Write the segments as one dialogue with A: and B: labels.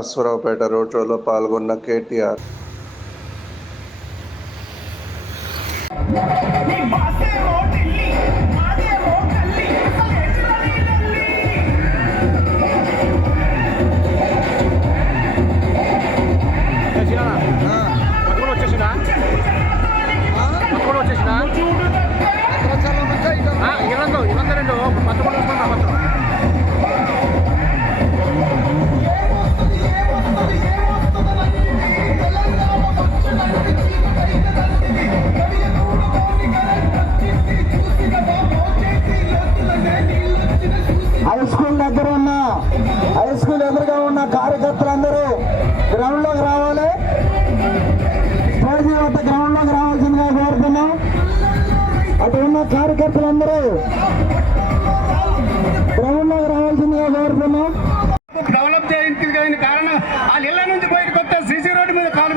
A: Aswaraopeta road షోలో పాల్గొన్న కేటీఆర్.
B: ఇరవై రెండు పచ్చకుండా వస్తున్నా
C: పచ్చ ఎదురుగా ఉన్న కార్యకర్తలందరూ గ్రౌండ్లోకి రావాలి. స్టేజీ వద్ద గ్రౌండ్లోకి రావాల్సిందిగా కోరుతున్నాం. అటు ఉన్న కార్యకర్తలందరూ గ్రౌండ్లోకి రావాల్సిందిగా కోరుతున్నాం.
D: డెవలప్ చేయడానికి కారణం వాళ్ళ ఇళ్ళ నుంచి బయటకు వస్తే సిసి రోడ్డు మీద కాలు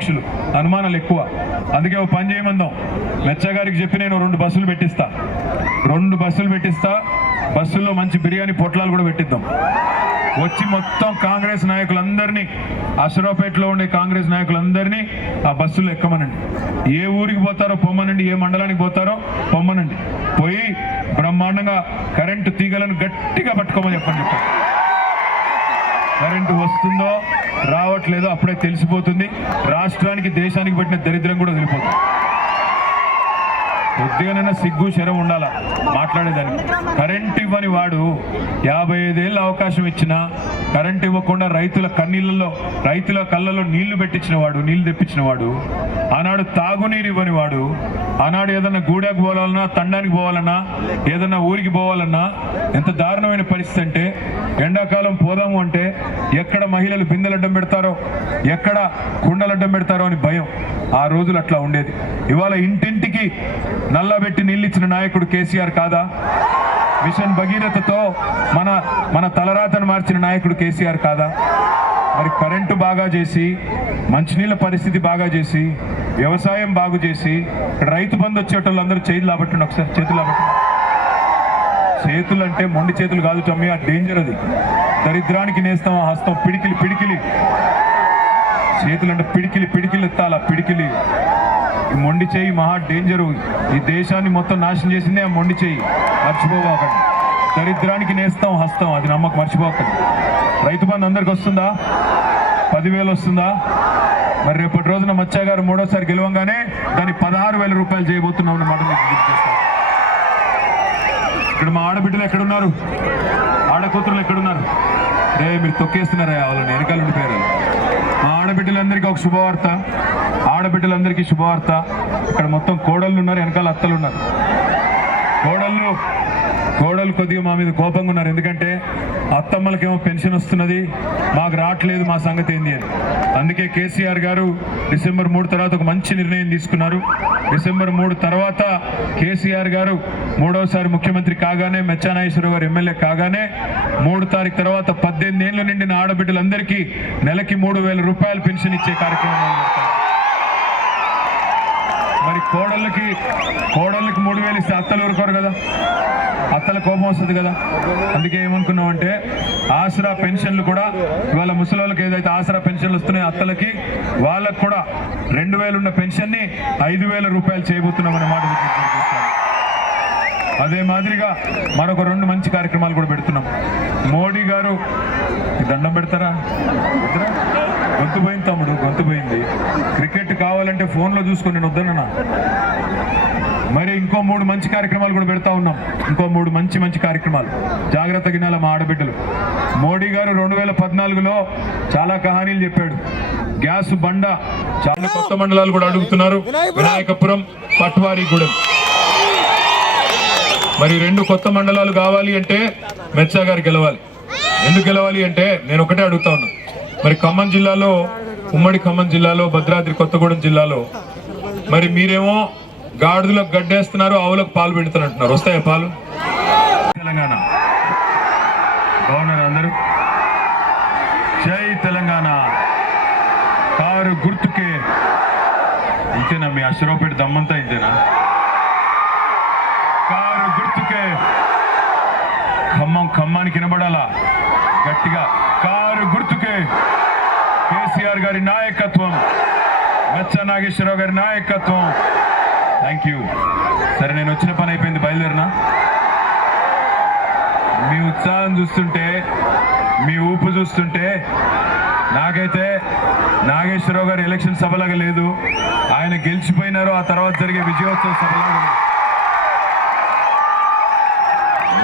E: పక్షులు అనుమానాలు ఎక్కువ. అందుకే ఓ పని చేయమందాం. మెచ్చగారికి చెప్పి నేను రెండు బస్సులు పెట్టిస్తా. రెండు బస్సులు పెట్టిస్తా. బస్సుల్లో మంచి బిర్యానీ పొట్లాలు కూడా పెట్టిద్దాం. వచ్చి మొత్తం కాంగ్రెస్ నాయకులందరినీ అసరాపేటలో ఉండే కాంగ్రెస్ నాయకులందరినీ ఆ బస్సులో ఎక్కమనండి. ఏ ఊరికి పోతారో పొమ్మనండి ఏ మండలానికి పోతారో పొమ్మనండి. పోయి బ్రహ్మాండంగా కరెంటు తీగలను గట్టిగా పట్టుకోమని చెప్పండి చెప్పండి. కరెంటు వస్తుందో రావట్లేదో అప్పుడే తెలిసిపోతుంది. రాష్ట్రానికి దేశానికి పెట్టిన దరిద్రం కూడా తెలిపోతుంది. కొద్దిగానైనా సిగ్గు శరం ఉండాలా? మాట్లాడేదానికి. కరెంట్ ఇవ్వని వాడు యాభై ఐదేళ్ళ అవకాశం ఇచ్చినా కరెంట్ ఇవ్వకుండా రైతుల కన్నీళ్ళలో రైతుల కళ్ళలో నీళ్ళు పెట్టించిన వాడు నీళ్ళు తెప్పించిన వాడు ఆనాడు తాగునీరు ఇవ్వని వాడు ఆనాడు ఏదన్నా గూడెకు పోవాలన్నా తండానికి పోవాలన్నా ఏదన్నా ఊరికి పోవాలన్నా ఎంత దారుణమైన పరిస్థితి అంటే ఎండాకాలం పోదాము అంటే ఎక్కడ మహిళలు బిందెలు అడ్డం పెడతారో ఎక్కడ కుండలు అడ్డం పెడతారో అని భయం. ఆ రోజులు అట్లా ఉండేది. ఇవాళ ఇంటింటికి నల్లబెట్టి నీళ్ళిచ్చిన నాయకుడు కేసీఆర్ కాదా? మిషన్ భగీరథతో మన మన తలరాతను మార్చిన నాయకుడు కేసీఆర్ కాదా? మరి కరెంటు బాగా చేసి మంచినీళ్ళ పరిస్థితి బాగా చేసి వ్యవసాయం బాగు చేసి ఇక్కడ రైతు బంధు వచ్చేటోళ్ళు అందరూ చేతులు లాబట్టండి ఒకసారి చేతులు లాబట్టండి చేతులు అంటే మొండి చేతులు కాదు టమ్మి ఆ డేంజర్ అది. దరిద్రానికి నేస్తాం ఆ హస్తం పిడికిలి పిడికిలి. చేతులు అంటే పిడికిలి పిడికిలు ఎత్తాల పిడికిలి. ఈ మొండి చేయి మహా డేంజరు ఈ దేశాన్ని మొత్తం నాశనం చేసిందే ఆ మొండి చేయి. మర్చిపోవాకండి. దరిద్రానికి నేస్తాం హస్తం అది నమ్మకం మర్చిపోకండి. రైతు బంధు అందరికి వస్తుందా? పదివేలు వస్తుందా? మరి రేపటి రోజున మత్స్య గారు మూడోసారి గెలవంగానే దాన్ని పదహారు వేల రూపాయలు చేయబోతున్నాం అన్నమాట మీకు ఇక్కడ మా ఆడబిడ్డలు ఎక్కడున్నారు? ఆడకూతురులు ఎక్కడున్నారు? రే మీరు తొక్కేస్తున్నారా వాళ్ళని వెనకాల ఉండిపోయారు? మా ఆడబిడ్డలందరికీ ఒక శుభవార్త. ఆడబిడ్డలందరికీ శుభవార్త. ఇక్కడ మొత్తం కోడళ్ళు ఉన్నారు వెనకాల అత్తలు ఉన్నారు. కోడళ్ళు కోడలు కొద్దిగా మా మీద కోపంగా ఉన్నారు. ఎందుకంటే అత్తమ్మలకేమో పెన్షన్ వస్తున్నది. మాకు రావట్లేదు మా సంగతి ఏంది అని. అందుకే కేసీఆర్ గారు డిసెంబర్ మూడు తర్వాత ఒక మంచి నిర్ణయం తీసుకున్నారు. డిసెంబర్ మూడు తర్వాత కేసీఆర్ గారు మూడవసారి ముఖ్యమంత్రి కాగానే మెచ్చానాగేశ్వరరావు గారు ఎమ్మెల్యే కాగానే మూడు తారీఖు తర్వాత పద్దెనిమిది ఏళ్ళు నిండిన ఆడబిడ్డలందరికీ నెలకి మూడు వేల రూపాయలు పెన్షన్ ఇచ్చే కార్యక్రమం కోడళ్ళకి కోడళ్ళకి మూడు వేలు ఇస్తే అత్తలు ఊరుకోరు కదా? అత్తల కోపం వస్తుంది కదా? అందుకే ఏమనుకున్నాం అంటే ఆసరా పెన్షన్లు కూడా ఇవాళ ముసలి వాళ్ళకి ఏదైతే ఆసరా పెన్షన్లు వస్తున్నాయో అత్తలకి వాళ్ళకు కూడా రెండు వేలు ఉన్న పెన్షన్ని ఐదు వేల రూపాయలు చేయబోతున్నామని మాట అదే మాదిరిగా మరొక రెండు మంచి కార్యక్రమాలు కూడా పెడుతున్నాం. మోడీ గారు దండం పెడతారా? పెడతారా? గొంతు పోయింది తమ్ముడు గొంతు పోయింది. క్రికెట్ కావాలంటే ఫోన్లో చూసుకొని నేను వద్దనన్నా? మరి ఇంకో మూడు మంచి కార్యక్రమాలు కూడా పెడతా ఉన్నాం. ఇంకో మూడు మంచి మంచి కార్యక్రమాలు. జాగ్రత్త గినాల మా ఆడబిడ్డలు. మోడీ గారు రెండు వేల పద్నాలుగులో చాలా కహానీలు చెప్పాడు. గ్యాస్ బండ చాలా కొత్త మండలాలు కూడా అడుగుతున్నారు. వినాయకపురం! పట్వారీగూడెం. మరి రెండు కొత్త మండలాలు కావాలి అంటే మెచ్చా గారు గెలవాలి. ఎందుకు గెలవాలి అంటే నేను ఒకటే అడుగుతా ఉన్నా. మరి ఖమ్మం జిల్లాలో ఉమ్మడి ఖమ్మం జిల్లాలో భద్రాద్రి కొత్తగూడెం జిల్లాలో. మరి మీరేమో గాడిదలకు గడ్డేస్తున్నారు ఆవులకు పాలు పెడుతున్నట్టున్నారు. వస్తాయా పాలు? తెలంగాణ. బాగున్నారు అందరూ. జై తెలంగాణ. కారు గుర్తుకే. ఇంతేనా మీ అశ్వరావుపేట దమ్మంతా ఇంతేనా కారు గుర్తుకే ఖమ్మం ఖమ్మానికి వినబడాలా గట్టిగా కారు గుర్తుకే కేసీఆర్ గారి నాయకత్వం మెచ్చ నాగేశ్వరరావు గారి నాయకత్వం థ్యాంక్ యూ సరే నేను వచ్చిన పని అయిపోయింది బయలుదేరినా? మీ ఉత్సాహం చూస్తుంటే మీ ఊపు చూస్తుంటే నాకైతే నాగేశ్వరరావు గారు ఎలక్షన్ సభలాగా లేదు. ఆయన గెలిచిపోయినారు ఆ తర్వాత జరిగే విజయోత్సవ సభలాగా ఉంది.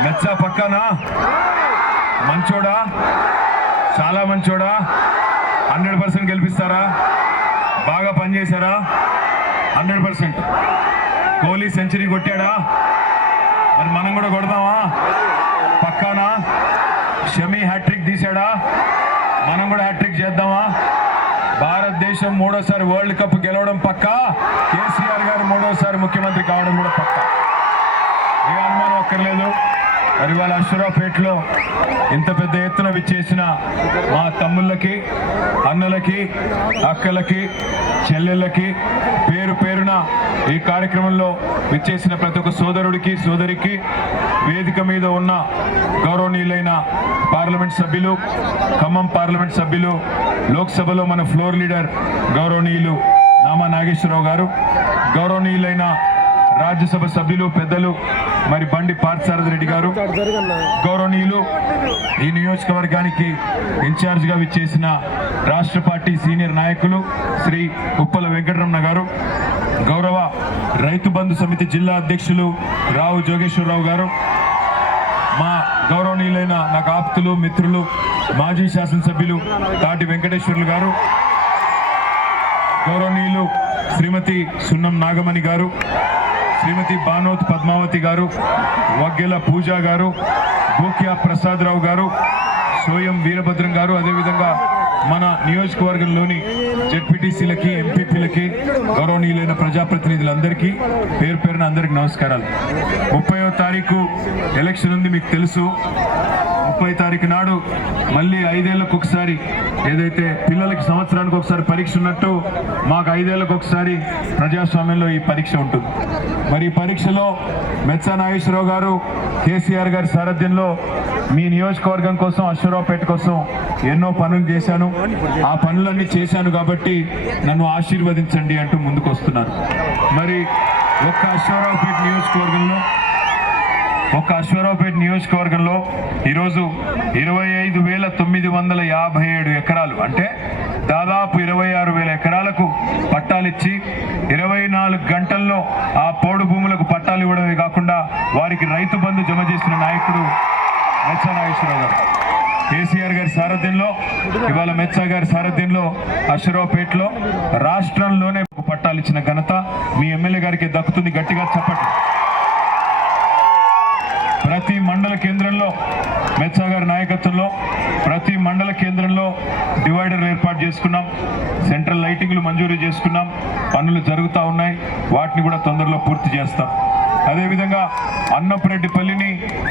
E: మెచ్చా పక్కనా? మంచోడా? చాలా మంచోడా? హండ్రెడ్ పర్సెంట్ గెలిపిస్తారా? బాగా పనిచేశారా? Hundred percent. కోహ్లీ సెంచరీ కొట్టాడా? మరి మనం కూడా కొడదామా పక్కానా? షమీ హ్యాట్రిక్ తీసాడా మనం కూడా హ్యాట్రిక్ చేద్దామా? భారతదేశం మూడోసారి వరల్డ్ కప్ గెలవడం పక్కా? కేసీఆర్ గారు మూడోసారి ముఖ్యమంత్రి కావడం కూడా పక్కా. ఏ అనుమానం అక్కర్లేదు. మరి వాళ్ళ అశ్వరావుపేటలో ఇంత పెద్ద ఎత్తున విచ్చేసిన మా తమ్ముళ్ళకి అన్నలకి అక్కలకి చెల్లెళ్ళకి పేరు పేరున ఈ కార్యక్రమంలో విచ్చేసిన ప్రతి ఒక్క సోదరుడికి సోదరికి వేదిక మీద ఉన్న గౌరవనీయులైన పార్లమెంట్ సభ్యులు ఖమ్మం పార్లమెంట్ సభ్యులు లోక్సభలో మన ఫ్లోర్ లీడర్ గౌరవనీయులు నామా నాగేశ్వరరావు గారు గౌరవనీయులైన రాజ్యసభ సభ్యులు పెద్దలు మరి బండి పార్థసారథి రెడ్డి గారు గౌరవనీయులు ఈ నియోజకవర్గానికి ఇన్ఛార్జ్గా విచ్చేసిన రాష్ట్ర పార్టీ సీనియర్ నాయకులు శ్రీ ఉప్పల వెంకటరమణ గారు గౌరవ రైతు బంధు సమితి జిల్లా అధ్యక్షులు రావు జోగేశ్వరరావు గారు మా గౌరవనీయులైన నాకు ఆప్తులు మిత్రులు మాజీ శాసనసభ్యులు తాటి వెంకటేశ్వర్లు గారు గౌరవనీయులు శ్రీమతి సున్నం నాగమణి గారు శ్రీమతి బానోత్ పద్మావతి గారు వగ్గెల పూజా గారు బూక్యా ప్రసాదరావు గారు సోయం వీరభద్రం గారు అదేవిధంగా మన నియోజకవర్గంలోని జెడ్పీటీసీలకి ఎంపీపీలకి గౌరవనీయులైన ప్రజాప్రతినిధులందరికీ పేరు పేరున అందరికి నమస్కారాలు. ముప్పయో తారీఖు ఎలక్షన్ ఉంది మీకు తెలుసు. ముప్పై తారీఖు నాడు మళ్ళీ ఐదేళ్ళకు ఒకసారి ఏదైతే పిల్లలకి సంవత్సరానికి ఒకసారి పరీక్ష ఉన్నట్టు మాకు ఐదేళ్ళకు ఒకసారి ప్రజాస్వామ్యంలో ఈ పరీక్ష ఉంటుంది. మరి ఈ పరీక్షలో మెచ్చా నాగేశ్వరరావు గారు కేసీఆర్ గారి సారథ్యంలో మీ నియోజకవర్గం కోసం అశ్వరావుపేట కోసం ఎన్నో పనులు చేశాను. ఆ పనులన్నీ చేశాను కాబట్టి నన్ను ఆశీర్వదించండి అంటూ ముందుకు వస్తున్నారు మరి ఒక్క అశ్వరావుపేట నియోజకవర్గంలో ఒక్క అశ్వరావుపేట నియోజకవర్గంలో ఈరోజు ఇరవై ఐదు వేల తొమ్మిది వందల యాభై ఏడు ఎకరాలు అంటే దాదాపు ఇరవై ఆరు వేల ఎకరాలకు పట్టాలిచ్చి ఇరవై నాలుగు గంటల్లో ఆ పోడు భూములకు పట్టాలు ఇవ్వడమే కాకుండా వారికి రైతు బంధు జమ చేసిన నాయకుడు మెచ్చా నాగేశ్వరరావు గారు. కేసీఆర్ గారి సారథ్యంలో ఇవాళ మెచ్చా గారి సారథ్యంలో అశ్వరావుపేటలో రాష్ట్రంలోనే పట్టాలిచ్చిన ఘనత మీ ఎమ్మెల్యే గారికి దక్కుతుంది. గట్టిగా చెప్పండి. ప్రతి మండల కేంద్రంలో మెత్సా గారి నాయకత్వంలో ప్రతి మండల కేంద్రంలో డివైడర్లు ఏర్పాటు చేసుకున్నాం సెంట్రల్ లైటింగ్లు మంజూరు చేసుకున్నాం పనులు జరుగుతూ ఉన్నాయి వాటిని కూడా తొందరలో పూర్తి చేస్తాం. అదేవిధంగా అన్నపురెడ్డిపల్లిని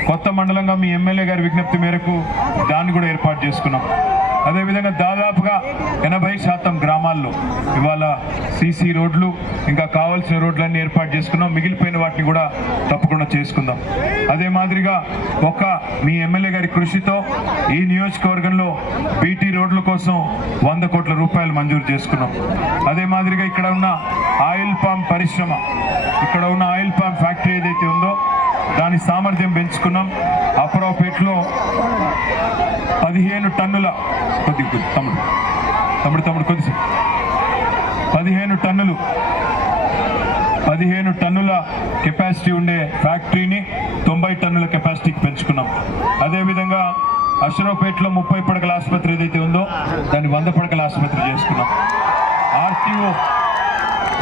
E: కొత్త మండలంగా మీ ఎమ్మెల్యే గారి విజ్ఞప్తి మేరకు దాన్ని కూడా ఏర్పాటు చేసుకున్నాం. అదేవిధంగా దాదాపుగా ఎనభై శాతం గ్రామాల్లో ఇవాళ సీసీ రోడ్లు ఇంకా కావాల్సిన రోడ్లన్నీ ఏర్పాటు చేసుకున్నాం. మిగిలిపోయిన వాటిని కూడా తప్పకుండా చేసుకుందాం. అదే మాదిరిగా ఒక మీ ఎమ్మెల్యే గారి కృషితో ఈ నియోజకవర్గంలో బీటీ రోడ్ల కోసం వంద కోట్ల రూపాయలు మంజూరు చేసుకున్నాం. అదే మాదిరిగా ఇక్కడ ఉన్న ఆయిల్ పామ్ పరిశ్రమ ఇక్కడ ఉన్న ఆయిల్ పామ్ ఫ్యాక్టరీ ఏదైతే ఉందో దాని సామర్థ్యం పెంచుకున్నాం. అప్పరావుపేటలో పదిహేను టన్నుల కొద్ది కొద్ది తమ్ముడు తమ్ముడు తమ్ముడు కొద్ది పదిహేను టన్నులు పదిహేను టన్నుల కెపాసిటీ ఉండే ఫ్యాక్టరీని తొంభై టన్నుల కెపాసిటీకి పెంచుకున్నాం. అదేవిధంగా అశ్వరావుపేటలో ముప్పై పడకల ఆసుపత్రి ఏదైతే ఉందో దాన్ని వంద పడకల ఆసుపత్రి చేసుకున్నాం. ఆర్టీఓ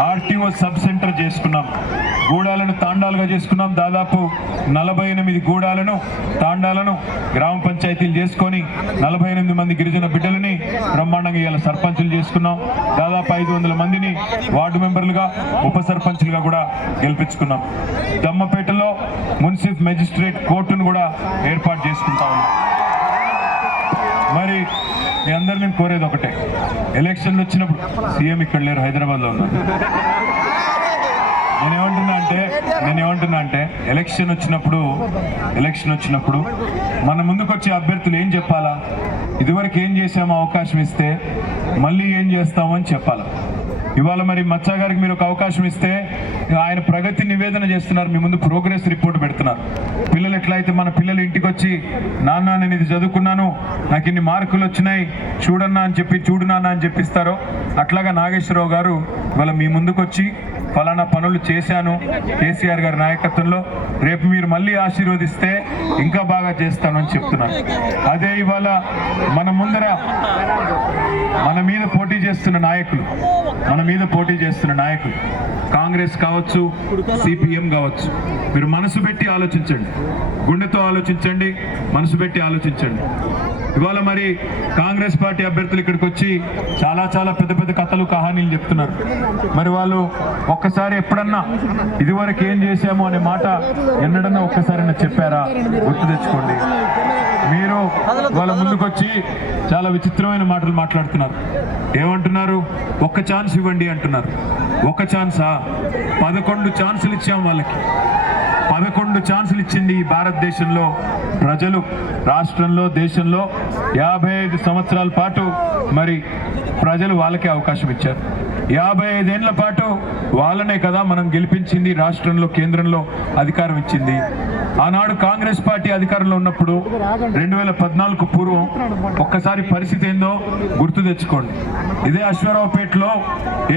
E: ఆర్టీఓ సబ్ సెంటర్ చేసుకున్నాం. గూడాలను తాండాలుగా చేసుకున్నాం. దాదాపు నలభై ఎనిమిది గూడాలను తాండాలను గ్రామ పంచాయతీలు చేసుకొని నలభై ఎనిమిది మంది గిరిజన బిడ్డలని బ్రహ్మాండంగా ఇవాళ సర్పంచులు చేసుకున్నాం. దాదాపు ఐదు వందల మందిని వార్డు మెంబర్లుగా ఉప సర్పంచులుగా కూడా గెలిపించుకున్నాం. దమ్మపేటలో మున్సిఫ్ మెజిస్ట్రేట్ కోర్టును కూడా ఏర్పాటు చేసుకుంటా ఉన్నాం. మరి మీ అందరు నేను కోరేది ఒకటే. ఎలక్షన్లు వచ్చినప్పుడు సీఎం ఇక్కడ లేరు హైదరాబాద్లో ఉన్నారు. నేనేమంటున్నా అంటే నేనేమంటున్నా అంటే ఎలక్షన్ వచ్చినప్పుడు ఎలక్షన్ వచ్చినప్పుడు మన ముందుకు వచ్చే అభ్యర్థులు ఏం చెప్పాలా? ఇదివరకు ఏం చేసామో అవకాశం ఇస్తే మళ్ళీ ఏం చేస్తామో అని చెప్పాలా? ఇవాళ మరి మచ్చా గారికి మీరు ఒక అవకాశం ఇస్తే ఆయన ప్రగతి నివేదన చేస్తున్నారు. మీ ముందు ప్రోగ్రెస్ రిపోర్ట్ పెడుతున్నారు. పిల్లలు ఎట్లయితే మన పిల్లలు ఇంటికి వచ్చి నాన్న నేను ఇది చదువుకున్నాను నాకు ఇన్ని మార్కులు వచ్చినాయి చూడన్నా అని చెప్పి చూడు నాన్న అని చెప్పిస్తారో అట్లాగా నాగేశ్వరరావు గారు ఇవాళ మీ ముందుకు వచ్చి ఫలానా పనులు చేశాను కేసీఆర్ గారి నాయకత్వంలో. రేపు మీరు మళ్ళీ ఆశీర్వదిస్తే ఇంకా బాగా చేస్తానని చెప్తున్నాను అదే ఇవాళ మన ముందర మన మీద పోటీ చేస్తున్న నాయకులు మన మీద పోటీ చేస్తున్న నాయకులు కాంగ్రెస్ కావచ్చు సిపిఎం కావచ్చు మీరు మనసు పెట్టి ఆలోచించండి. గుండెతో ఆలోచించండి మనసు పెట్టి ఆలోచించండి. ఇవాళ మరి కాంగ్రెస్ పార్టీ అభ్యర్థులు ఇక్కడికి వచ్చి చాలా చాలా పెద్ద పెద్ద కథలు కహానీలు చెప్తున్నారు. మరి వాళ్ళు ఒక్కసారి ఎప్పుడన్నా ఇదివరకు ఏం చేశాము అనే మాట ఎన్నడన్నా ఒక్కసారైనా చెప్పారా? గుర్తు తెచ్చుకోండి. వాళ్ళ ముందుకొచ్చి చాలా విచిత్రమైన మాటలు మాట్లాడుతున్నారు. ఏమంటున్నారు? ఒక్క ఛాన్స్ ఇవ్వండి అంటున్నారు. ఒక ఛాన్సా? పదకొండు ఛాన్సులు ఇచ్చాం వాళ్ళకి. పదకొండు ఛాన్సులు ఇచ్చింది ఈ భారతదేశంలో ప్రజలు రాష్ట్రంలో దేశంలో యాభై ఐదు సంవత్సరాల పాటు మరి ప్రజలు వాళ్ళకే అవకాశం ఇచ్చారు. యాభై ఐదేళ్ళ పాటు వాళ్ళనే కదా మనం గెలిపించింది రాష్ట్రంలో కేంద్రంలో అధికారం ఇచ్చింది. ఆనాడు కాంగ్రెస్ పార్టీ అధికారంలో ఉన్నప్పుడు రెండు వేల పద్నాలుగు పూర్వం ఒక్కసారి పరిస్థితి ఏందో గుర్తు తెచ్చుకోండి. ఇదే అశ్వరావుపేటలో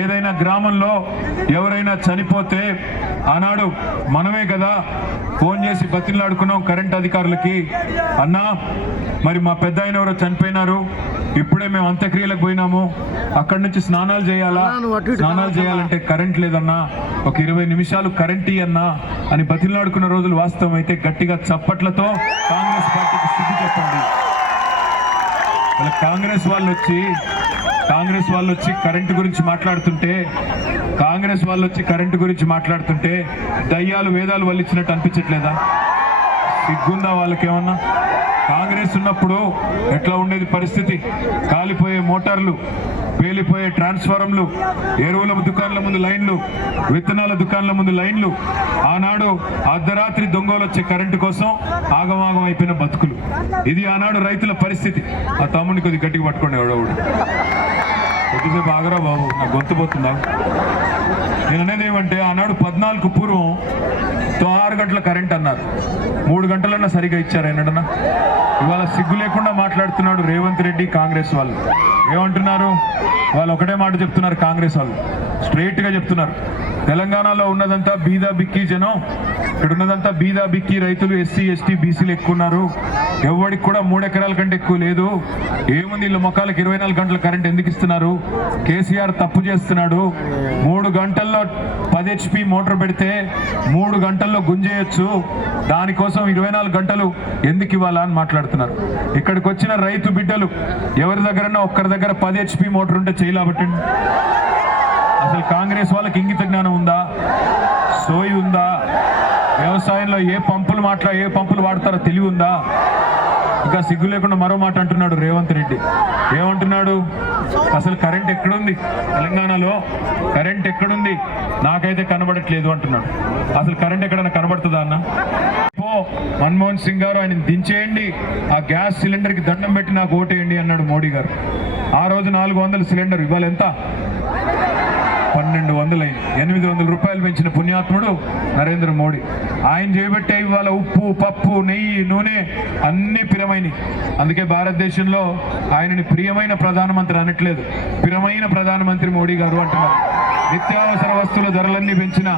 E: ఏదైనా గ్రామంలో ఎవరైనా చనిపోతే ఆనాడు మనమే కదా ఫోన్ చేసి బతిలాడుకున్నాం కరెంట్ అధికారులకి. అన్నా మరి మా పెద్ద ఆయన ఎవరో చనిపోయినారు? ఇప్పుడే మేము అంత్యక్రియలకు పోయినాము. అక్కడి నుంచి స్నానాలు చేయాలా? స్నానాలు చేయాలంటే కరెంట్ లేదన్నా. ఒక ఇరవై నిమిషాలు కరెంట్ ఇయ్యన్నా అని బతిలాడుకున్న రోజులు వాస్తవం అయితే గట్టిగా చప్పట్లతో కాంగ్రెస్ పార్టీకి స్థితి చెప్పండి. కాంగ్రెస్ వాళ్ళు వచ్చి కాంగ్రెస్ వాళ్ళు వచ్చి కరెంటు గురించి మాట్లాడుతుంటే కాంగ్రెస్ వాళ్ళు వచ్చి కరెంటు గురించి మాట్లాడుతుంటే దయ్యాలు వేదాలు వల్లించినట్టు అనిపించట్లేదా? సిగ్గుందా వాళ్ళకేమన్నా? కాంగ్రెస్ ఉన్నప్పుడు ఎట్లా ఉండేది పరిస్థితి? కాలిపోయే మోటార్లు పేలిపోయే ట్రాన్స్ఫారంలు ఎరువుల దుకాణాల ముందు లైన్లు విత్తనాల దుకాణాల ముందు లైన్లు ఆనాడు అర్ధరాత్రి దొంగలు వచ్చే కరెంటు కోసం ఆగమాగం అయిపోయిన బతుకులు. ఇది ఆనాడు రైతుల పరిస్థితి. ఆ తమ్ముడిని కొద్ది గట్టిగా పట్టుకోండి ఎవడవుడు కొద్దిసేపు ఆగరా బాబు నా గొంతు పోతుందా? నేను అనేది ఏమంటే ఆనాడు పద్నాలుగు పూర్వం తో ఆరు గంటల కరెంట్ అన్నారు. మూడు గంటలన్నా సరిగా ఇచ్చారు ఎన్నడన్నా ఇవాళ సిగ్గు లేకుండా మాట్లాడుతున్నాడు రేవంత్ రెడ్డి కాంగ్రెస్ వాళ్ళు. ఏమంటున్నారు? వాళ్ళు ఒకటే మాట చెప్తున్నారు కాంగ్రెస్ వాళ్ళు. స్ట్రైట్గా చెప్తున్నారు. తెలంగాణలో ఉన్నదంతా బీదా బిక్కి జనం. ఇక్కడ ఉన్నదంతా బీదా బిక్కి రైతులు ఎస్సీ ఎస్టీ బీసీలు ఎక్కువ ఉన్నారు ఎవరికి కూడా మూడు ఎకరాల కంటే ఎక్కువ లేదు. ఏముంది వీళ్ళు మొక్కలకు ఇరవై నాలుగు గంటల కరెంట్ ఎందుకు ఇస్తున్నారు? కేసీఆర్ తప్పు చేస్తున్నాడు. మూడు గంటల్లో పది హెచ్పి మోటార్ పెడితే మూడు గంటల్లో గుంజేయచ్చు. దానికోసం ఇరవై నాలుగు గంటలు ఎందుకు ఇవ్వాలా అని మాట్లాడుతున్నారు. ఇక్కడికి వచ్చిన రైతు బిడ్డలు ఎవరి దగ్గరన్నా ఒక్కరి దగ్గర పది హెచ్పి మోటార్ ఉంటే చేయలాబట్టండి అసలు కాంగ్రెస్ వాళ్ళకి ఇంగిత జ్ఞానం ఉందా? సోయి ఉందా? వ్యవసాయంలో ఏ పంపులు మాట్లా ఏ పంపులు వాడతారో తెలివి ఉందా? ఇంకా సిగ్గు లేకుండా మరో మాట అంటున్నాడు రేవంత్ రెడ్డి. ఏమంటున్నాడు? అసలు కరెంట్ ఎక్కడుంది తెలంగాణలో? కరెంట్ ఎక్కడుంది? నాకైతే కనబడట్లేదు అంటున్నాడు. అసలు కరెంట్ ఎక్కడైనా కనబడుతుందా అన్న? పో మన్మోహన్ సింగ్ గారు ఆయన దించేయండి. ఆ గ్యాస్ సిలిండర్కి దండం పెట్టి నాకు ఓటేయండి అన్నాడు మోడీ గారు. ఆ రోజు నాలుగు సిలిండర్ ఇవాళ ఎంత పన్నెండు వందలైంది ఎనిమిది వందల రూపాయలు పెంచిన పుణ్యాత్ముడు నరేంద్ర మోడీ. ఆయన చేయబట్టే ఇవాళ ఉప్పు పప్పు నెయ్యి నూనె అన్ని ప్రియమైనవి అందుకే భారతదేశంలో ఆయనని ప్రియమైన ప్రధానమంత్రి అనట్లేదు. ప్రియమైన ప్రధానమంత్రి మోడీ గారు అంటున్నారు. నిత్యావసర వస్తువుల ధరలన్నీ పెంచిన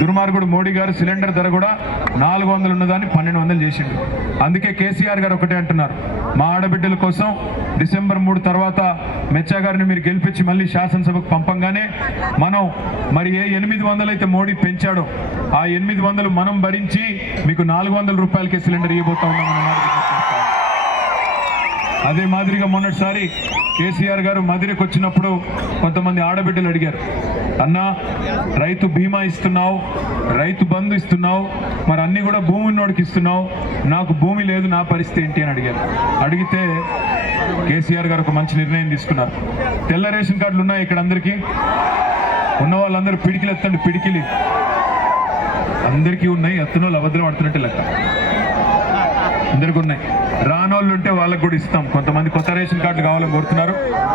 E: దుర్మార్గుడు మోడీ గారు సిలిండర్ ధర కూడా నాలుగు వందలు ఉన్నదాన్ని పన్నెండు వందలు చేసిండు. అందుకే కేసీఆర్ గారు ఒకటే అంటున్నారు. మా ఆడబిడ్డల కోసం డిసెంబర్ మూడు తర్వాత మెచ్చా గారిని మీరు గెలిపించి మళ్ళీ శాసనసభకు పంపంగానే మనం మరి ఏ ఎనిమిది వందలు అయితే మోడీ పెంచాడో ఆ ఎనిమిది వందలు మనం భరించి మీకు నాలుగు వందల రూపాయలకే సిలిండర్ ఇవ్వబోతా ఉన్నాం అదే మాదిరిగా మొన్నటిసారి కేసీఆర్ గారు మదిరకు వచ్చినప్పుడు కొంతమంది ఆడబిడ్డలు అడిగారు అన్నా రైతు బీమా ఇస్తున్నావు రైతు బంధు ఇస్తున్నావు మరి అన్ని కూడా భూమి ఉన్నోడికి ఇస్తున్నావు నాకు భూమి లేదు నా పరిస్థితి ఏంటి? అని అడిగారు. అడిగితే కేసీఆర్ గారు ఒక మంచి నిర్ణయం తీసుకున్నారు. తెల్ల రేషన్ కార్డులు ఉన్నాయి ఇక్కడ అందరికీ. ఉన్న వాళ్ళందరూ పిడికిలు ఎత్తండి పిడికిలి. అందరికీ ఉన్నాయి ఎత్తున వాళ్ళు అబద్ధం ఆడుతున్నట్టే లెక్క. అందరికి ఉన్నాయి. రానోళ్ళు ఉంటే వాళ్ళకు కూడా ఇస్తాం. కొంతమంది కొత్త రేషన్ కార్డులు కావాలని కోరుతున్నారు.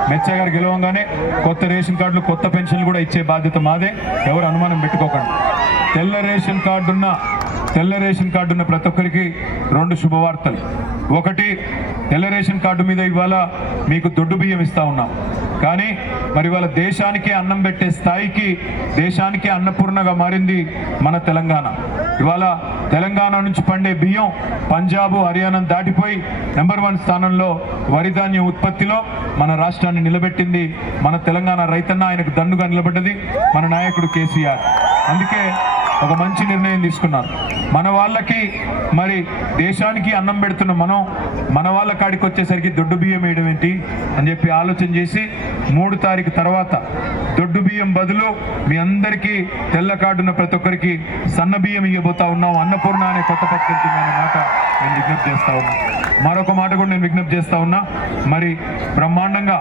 E: మెచ్చా గారు గెలవంగానే కొత్త రేషన్ కార్డులు కొత్త పెన్షన్లు కూడా ఇచ్చే బాధ్యత మాదే. ఎవరు అనుమానం పెట్టుకోకండి. తెల్ల రేషన్ కార్డు ఉన్న తెల్ల రేషన్ కార్డు ఉన్న ప్రతి ఒక్కరికి రెండు శుభవార్తలు. ఒకటి తెల్ల రేషన్ కార్డు మీద ఇవాళ మీకు దొడ్డు బియ్యం ఇస్తా ఉన్నాం. కానీ మరి ఇవాళ దేశానికే అన్నం పెట్టే స్థాయికి దేశానికే అన్నపూర్ణగా మారింది మన తెలంగాణ. ఇవాళ తెలంగాణ నుంచి పండే బియ్యం పంజాబ్ హర్యానా దాటిపోయి నెంబర్ వన్ స్థానంలో వరి ధాన్యం ఉత్పత్తిలో మన రాష్ట్రాన్ని నిలబెట్టింది మన తెలంగాణ రైతన్న. ఆయనకు దండుగా నిలబడ్డది మన నాయకుడు కేసీఆర్. అందుకే ఒక మంచి నిర్ణయం తీసుకున్నారు. మన వాళ్ళకి మరి దేశానికి అన్నం పెడుతున్న మనం మన వాళ్ళ కాడికి వచ్చేసరికి దొడ్డు బియ్యం వేయడం ఏంటి అని చెప్పి ఆలోచన చేసి మూడు తారీఖు తర్వాత దొడ్డు బియ్యం బదులు మీ అందరికీ తెల్ల కార్డున్న ప్రతి ఒక్కరికి సన్న బియ్యం ఇవ్వబోతా ఉన్నాం. అన్నపూర్ణ అనే కొత్త పథకం అనే మాట నేను విజ్ఞప్తి చేస్తా ఉన్నా. మరొక మాట కూడా నేను విజ్ఞప్తి చేస్తా ఉన్నా. మరి బ్రహ్మాండంగా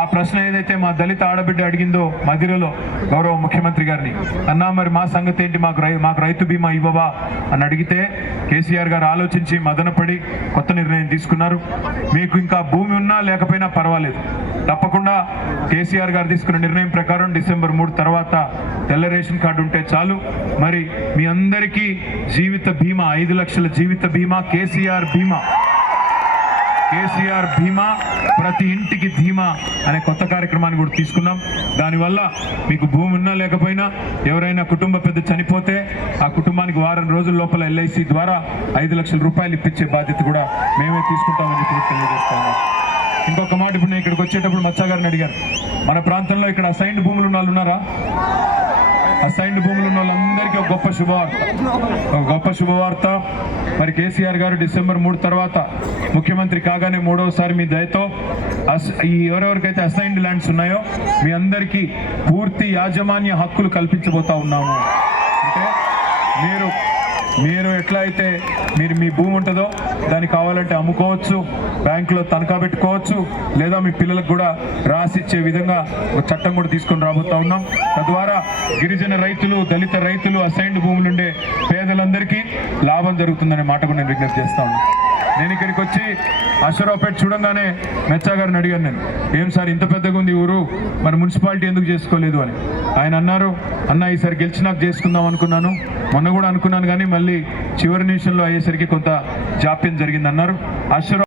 E: ఆ ప్రశ్న ఏదైతే మా దళిత ఆడబిడ్డ అడిగిందో మధిరలో గౌరవ ముఖ్యమంత్రి గారిని అన్నా మరి మా సంగతి ఏంటి? మాకు రై మాకు రైతు బీమా ఇవ్వవా? అని అడిగితే కేసీఆర్ గారు ఆలోచించి మదనపడి కొత్త నిర్ణయం తీసుకున్నారు. మీకు ఇంకా భూమి ఉన్నా లేకపోయినా పర్వాలేదు. తప్పకుండా కేసీఆర్ గారు తీసుకున్న నిర్ణయం ప్రకారం డిసెంబర్ మూడు తర్వాత తెల్ల రేషన్ కార్డు ఉంటే చాలు. మరి మీ అందరికీ జీవిత బీమా ఐదు లక్షల జీవిత బీమా కేసీఆర్ బీమా. కేసీఆర్ భీమా ప్రతి ఇంటికి ధీమా అనే కొత్త కార్యక్రమాన్ని కూడా తీసుకున్నాం దానివల్ల మీకు భూమి ఉన్నా లేకపోయినా ఎవరైనా కుటుంబ పెద్ద చనిపోతే ఆ కుటుంబానికి వారం రోజుల లోపల ఎల్ఐసి ద్వారా ఐదు లక్షల రూపాయలు ఇప్పించే బాధ్యత కూడా మేమే తీసుకుంటామని చెప్పి ఇంకొక మాట ఇప్పుడు నేను ఇక్కడికి వచ్చేటప్పుడు మచ్చా గారిని అడిగాను. మన ప్రాంతంలో ఇక్కడ అసైన్డ్ భూములు ఉన్న ఉన్నారా? అసైన్డ్ భూములు ఉన్న వాళ్ళందరికీ ఒక గొప్ప శుభవార్త. ఒక గొప్ప శుభవార్త. మరి కేసీఆర్ గారు డిసెంబర్ మూడు తర్వాత ముఖ్యమంత్రి కాగానే మూడవసారి మీ దయతో అస్ ఈ ఎవరెవరికైతే అసైన్డ్ ల్యాండ్స్ ఉన్నాయో మీ అందరికీ పూర్తి యాజమాన్య హక్కులు కల్పించబోతా ఉన్నాము. అంటే మీరు మీరు ఎట్లా అయితే మీరు మీ భూమి ఉంటుందో దానికి కావాలంటే అమ్ముకోవచ్చు బ్యాంకులో తనఖా పెట్టుకోవచ్చు లేదా మీ పిల్లలకు కూడా రాసిచ్చే విధంగా ఒక చట్టం కూడా తీసుకొని రాబోతా ఉన్నాం. తద్వారా గిరిజన రైతులు దళిత రైతులు అసైన్డ్ భూములుండే పేదలందరికీ లాభం జరుగుతుందనే మాట కూడా నేను విజ్ఞప్తి చేస్తా ఉన్నాను నేను ఇక్కడికి వచ్చి అశ్వరావుపేట చూడంగానే మెచ్చా గారిని అడిగాను నేను. ఏం సార్ ఇంత పెద్దగా ఉంది ఊరు? మరి మున్సిపాలిటీ ఎందుకు చేసుకోలేదు? అని. ఆయన అన్నారు అన్న ఈసారి గెలిచినాక చేసుకుందాం అనుకున్నాను. మొన్న కూడా అనుకున్నాను కానీ మళ్ళీ చివరి నిమిషంలో అయ్యేసరికి కొంత జాప్యం జరిగిందన్నారు. అశ్వరావు